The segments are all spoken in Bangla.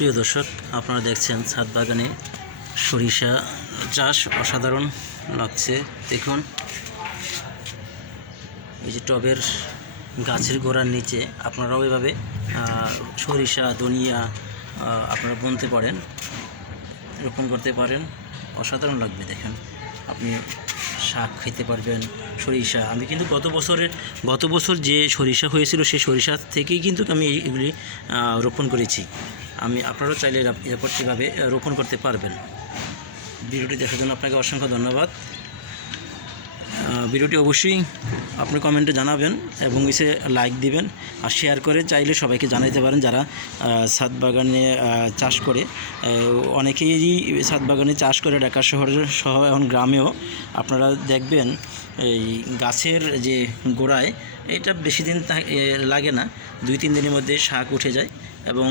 প্রিয় দর্শক, আপনারা দেখছেন ছাদ বাগানে সরিষা চাষ অসাধারণ লাগছে। দেখুন, এই যে টবের গাছের গোড়ার নিচে আপনারাও এভাবে সরিষা, ধনিয়া আপনারা বুনতে পারেন, রোপণ করতে পারেন। অসাধারণ লাগবে, দেখেন। আপনি শাক খেতে পারবেন, সরিষা। আমি কিন্তু গত বছরের, গত বছর যে সরিষা হয়েছিল সেই সরিষা থেকেই কিন্তু আমি এগুলি রোপণ করেছি। আমি আপনারাও চাইলে এরা- এরপর কীভাবে রোপণ করতে পারবেন। ভিডিওটি দেখার জন্য আপনাকে অসংখ্য ধন্যবাদ। ভিডিওটি অবশ্যই আপনি কমেন্টে জানাবেন এবং এসে লাইক দিবেন আর শেয়ার করে চাইলে সবাইকে জানাইতে পারেন যারা ছাদ বাগানে চাষ করে। অনেকেই ছাদ বাগানে চাষ করে ঢাকা শহরের সহ এখন গ্রামেও। আপনারা দেখবেন এই গাছের যে গোড়ায় এটা বেশি দিন লাগে না। দুই, তিন দিনের মধ্যে শাক উঠে যায় এবং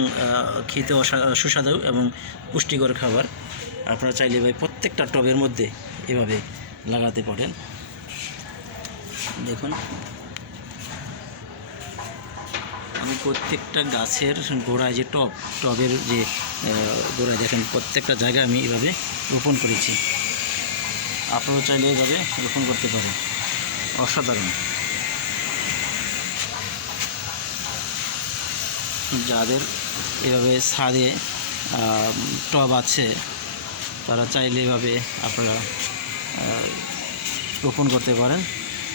খেতে সুস্বাদু এবং পুষ্টিকর খাবার। আপনারা চাইলে ভাই প্রত্যেকটা টবের মধ্যে এভাবে লাগাতে পারেন। দেখুন। আমি প্রত্যেকটা গাছের গোড়ায় যে টব, টবের যে গোড়ায় দেখেন, প্রত্যেকটা জায়গায় আমি এভাবে রোপণ করেছি। আপনারাও চাইলে এভাবে রোপণ করতে পারেন। অসাধারণ। যাদের এভাবে ছাদে টব আছে, তারা চাইলে এভাবে আপনারা রোপণ করতে পারেন।